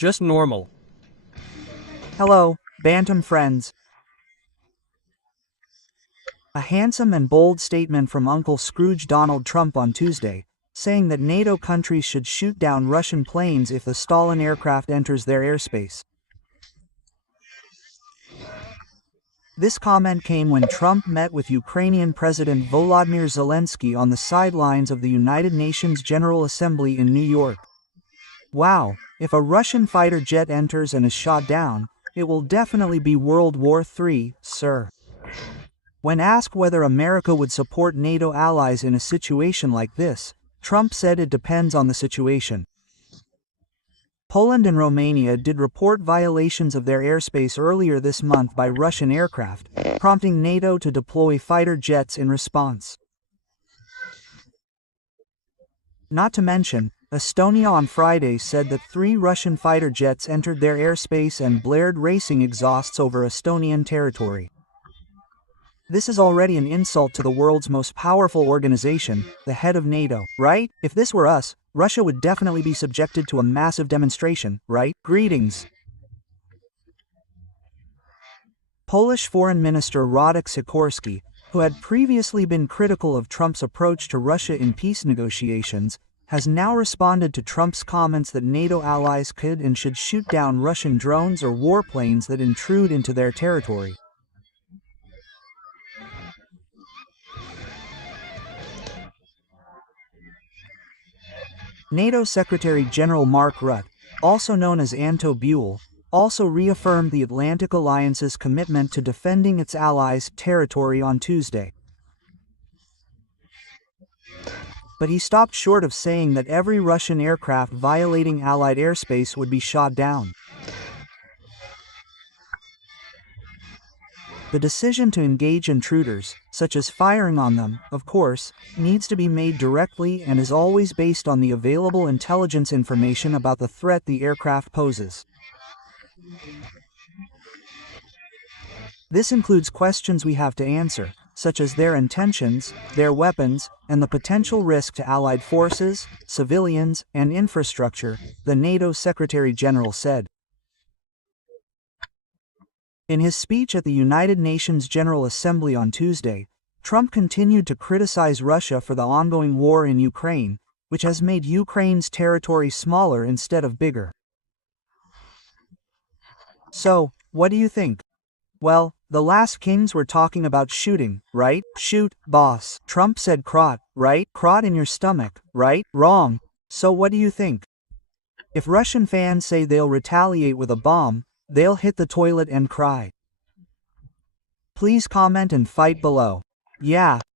Just normal. Hello, Bantam friends. A handsome and bold statement from Uncle Scrooge Donald Trump on Tuesday, saying that NATO countries should shoot down Russian planes if the Stalin aircraft enters their airspace. This comment came when Trump met with Ukrainian President Volodymyr Zelensky on the sidelines of the United Nations General Assembly in New York. Wow, if a Russian fighter jet enters and is shot down, it will definitely be World War III, sir. When asked whether America would support NATO allies in a situation like this, Trump said it depends on the situation. Poland and Romania did report violations of their airspace earlier this month by Russian aircraft, prompting NATO to deploy fighter jets in response. Not to mention, Estonia on Friday said that 3 Russian fighter jets entered their airspace and blared racing exhausts over Estonian territory. This is already an insult to the world's most powerful organization, the head of NATO, right? If this were us, Russia would definitely be subjected to a massive demonstration, right? Greetings. Polish Foreign Minister Radek Sikorski, who had previously been critical of Trump's approach to Russia in peace negotiations, has now responded to Trump's comments that NATO allies could and should shoot down Russian drones or warplanes that intrude into their territory. NATO Secretary General Mark Rutte, also known as Anto Buell, also reaffirmed the Atlantic Alliance's commitment to defending its allies' territory on Tuesday. But he stopped short of saying that every Russian aircraft violating Allied airspace would be shot down. The decision to engage intruders, such as firing on them, of course, needs to be made directly and is always based on the available intelligence information about the threat the aircraft poses. This includes questions we have to answer, such as their intentions, their weapons, and the potential risk to Allied forces, civilians, and infrastructure, the NATO Secretary General said. In his speech at the United Nations General Assembly on Tuesday, Trump continued to criticize Russia for the ongoing war in Ukraine, which has made Ukraine's territory smaller instead of bigger. So, what do you think? Well, the last kings were talking about shooting, right? Shoot, boss. Trump said crot, right? Crot in your stomach, right? Wrong. So what do you think? If Russian fans say they'll retaliate with a bomb, they'll hit the toilet and cry. Please comment and fight below. Yeah,